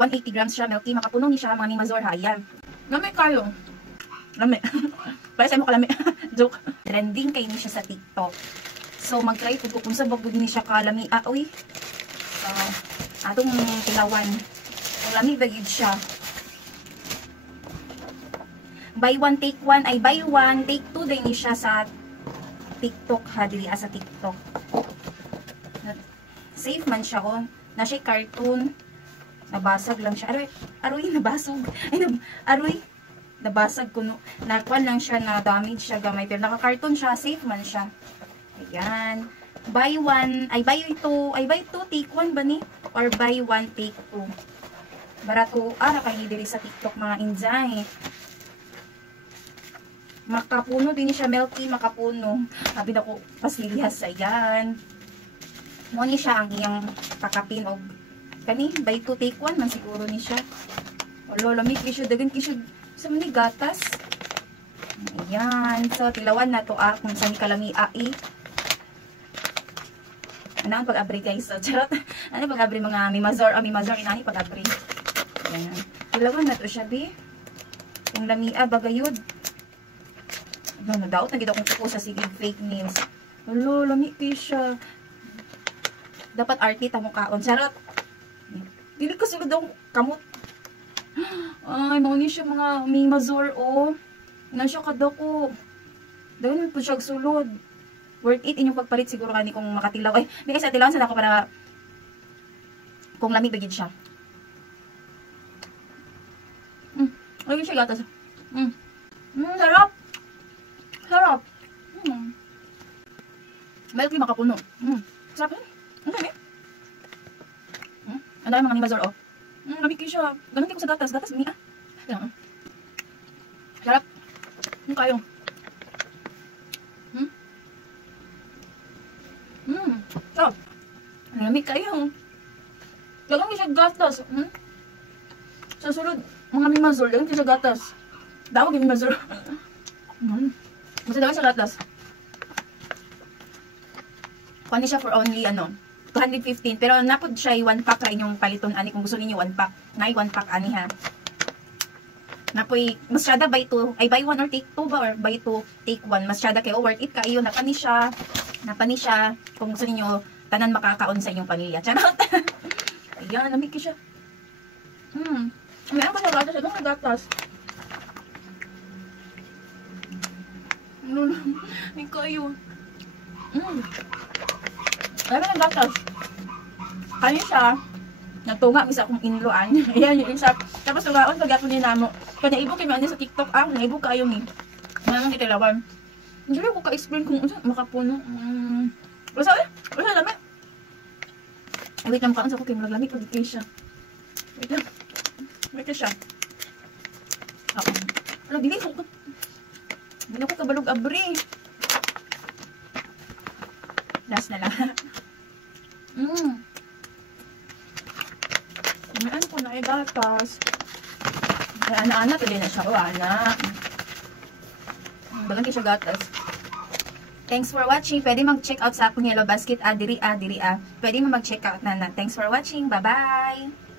180 grams siya, milky. Makapuno ni siya, mga mimazor ha. Yan. Lami kayo. Lami. Para sa mo kalami. Joke. Trending kayo ni siya sa TikTok. So, mag-try po kung sa bagod ni siya kalami. Uy. So, atong tilawan. Lami bagid siya. Buy one, take one. Ay, buy one, take two din ni siya sa TikTok ha. Dili sa TikTok. Safe man siya, oh. Na siya cartoon. Nabasag lang siya. Aroy, nabasag. Ay, aroy. Nabasag ko, no. Nakuan lang siya, na damage siya gamay. Pero naka-cartoon siya, safe man siya. Ayan. Buy one, ay buy two, take one ba ni? Or buy one, take two. Barato, kayo diri sa TikTok mga injay. Makapuno din siya, milky, makapuno. Sabi na ko, pasilihas, ayan. Mo ni siya ang iyang pakapin o kani, buy two, take one man siguro ni siya. Olo, lamig kisyo, dagan kisyo sa mani gatas. Ayan. So, tilawan na to kung saan kalami ai. Ano ang pag-abri guys? So, charot. Ano pag-abri mga mimazor? Mimazor, inahi pag-abri. Ayan. Tilawan na to siya, bi. Kung lamia, bagayod. Ano, daot na gito kung kuko sa sige fake news. Olo, lamig kisyo. Dapat arty tamo kaon. Charot. Dili ko sulod daw kamot. Ay, mauni siya mga mimazor, oh. Na siya kadako. Dahil po siya sulod. Worth it inyong pagpalit siguro kani kung makatilaw. Ay, di kasi tilawan sa ako para kung lamig bagid siya. Ay, siya gatas. Sarap. Sarap. Milky makapuno. Sarap. Okay. Ang dami mga mimazor, oh. Lamig siya. Ganun ko sa gatas. Gatas, niya. Sarap. Ano kayo? Sarap. Lamig kayo. Ganun siya gatas. Sa sulod, mga mimazor, ganun siya gatas. Dawag yung mimazor. Kasi dawag siya gatas. Kuha siya for only, 215. Pero napod siya 1 pack ra inyong paliton ani kung gusto niyo 1 pack. Nay 1 pack ani ha. Napoy masyada buy 2, ay buy 1 or take 2 ba or buy 2 take 1. Masyada kayo worth it kayo napani siya. Napani siya kung gusto niyo tanan makakaon sa inyong pamilya. Charot. Ayan, lamig siya. May ang gatas siya, dong gatas. Ay kayo. Alam mo ng gatas. Kaya siya, nagtunga misa akong inloan. Ayan yung isa. Tapos tungaon, pag ako ninamo. Kaya naibo kayo sa TikTok, naibo kayo ni. Mayroon kitilawan. Hindi ko ka-explain kung makapuno. Wala naman. Ay, wait lang kaon sa ko kayo malaglamig. Pag kayo siya. Wait lang. Wait ka siya. Ano, dili ko. Dili ko kabalog abri. Last na lang. Mayroon ko na gatas. Ana-ana to din na siya. Ana. Bagang siya gatas. Thanks for watching. Pwede mag-check out sa akong Yellow Basket. Diri. Pwede mag-check out na. Thanks for watching. Bye-bye.